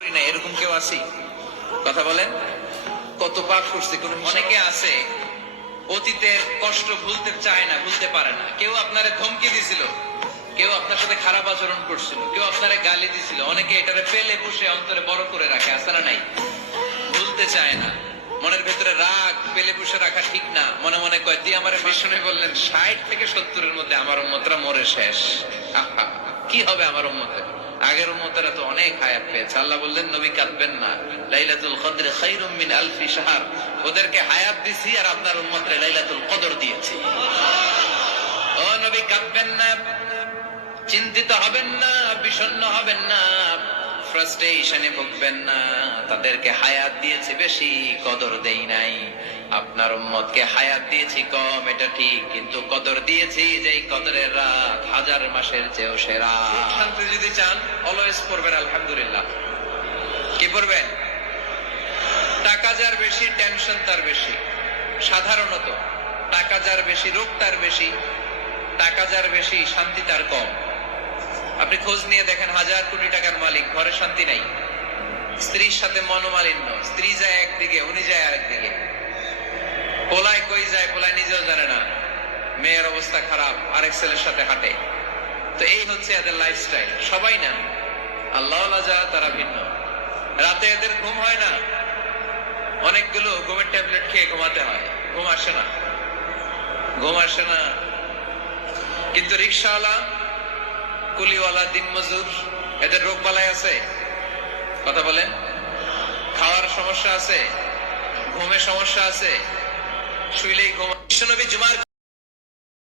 এরকম কেউ আছি? কথা বলেন। কত পাপ করছে, কোন অনেকে আছে অতীতের কষ্ট ভুলতে চায় না, ভুলতে পারে না। কেউ আপনারে ধমকি দিছিল, কেউ আপনার সাথে খারাপ আচরণ করছিল, কেউ আপনারে গালি দিছিল, অনেকে এটারে ফেলে বসে অন্তরে বড় করে রাখে, আছে না নাই? ভুলতে চায় না, মনের ভেতরে রাগ পেলে বসে রাখা ঠিক না। মনে মনে কয়, তুই আমার মিশনে বললেন 60 থেকে 70-এর মধ্যে আমার উম্মতরা মরে শেষ, আহা কি হবে আমার উম্মতের? আগের উম্মতেরা তো অনেক হায়াত পেয়েছে। আল্লাহ বললেন, নবী কাঁদবেন না, লাইলাতুল কদর খায়রুম মিন আলফি শাহর। ওদেরকে হায়াত দিছি আর আপনার উম্মতরে লাইলাতুল কদর দিয়েছি। ও নবী কাঁদবেন না, চিন্তিত হবেন না, বিষণ্ণ হবেন না, ফ্রাস্ট্রেশনে ভুগবেন না। তাদেরকে হায়াত দিয়েছি বেশি, কদর দেই নাই। আপনার উম্মতকে হায়াত দিয়েছি কম, এটা ঠিক, কিন্তু কদর দিয়েছি যেই কদরের রাত 1000 মাসের চেয়েও সেরা। শান্তি যদি চান অলওয়েজ পড়বেন আলহামদুলিল্লাহ। কি পড়বেন? টাকা যার বেশি টেনশন তার বেশি। সাধারণত টাকা যার বেশি রোগ তার বেশি, টাকা যার বেশি শান্তি তার কম। আপনি খোঁজ নিয়ে দেখেন, 1000 কোটি টাকার মালিক, ঘরে শান্তি নাই, স্ত্রীর সাথে মনোমালিন্য, স্ত্রী যায় একদিকে, উনি যায় আরেকদিকে, পোলায় কই যায় পোলায় নিজেও জানে না, মেয়ের অবস্থা খারাপ, আরেক ছেলের সাথে হাঁটে। তো এই হচ্ছে এদের লাইফস্টাইল। সবাই না, আল্লাহ যারা তারা ভিন্ন। রাতে এদের ঘুম হয় না, অনেকগুলো ঘুমের ট্যাবলেট খেয়ে ঘুমাতে হয়, ঘুম আসে না, ঘুম আসে না। কিন্তু রিক্সাওয়ালা, কুলিওয়ালা, দিনমজুর, এদের রোগ বালাই আছে? কথা বলেন। খাওয়ার সমস্যা আছে, ঘুমের সমস্যা আছে, শুইলেই ঘুম। বিশ্বনবী জুমার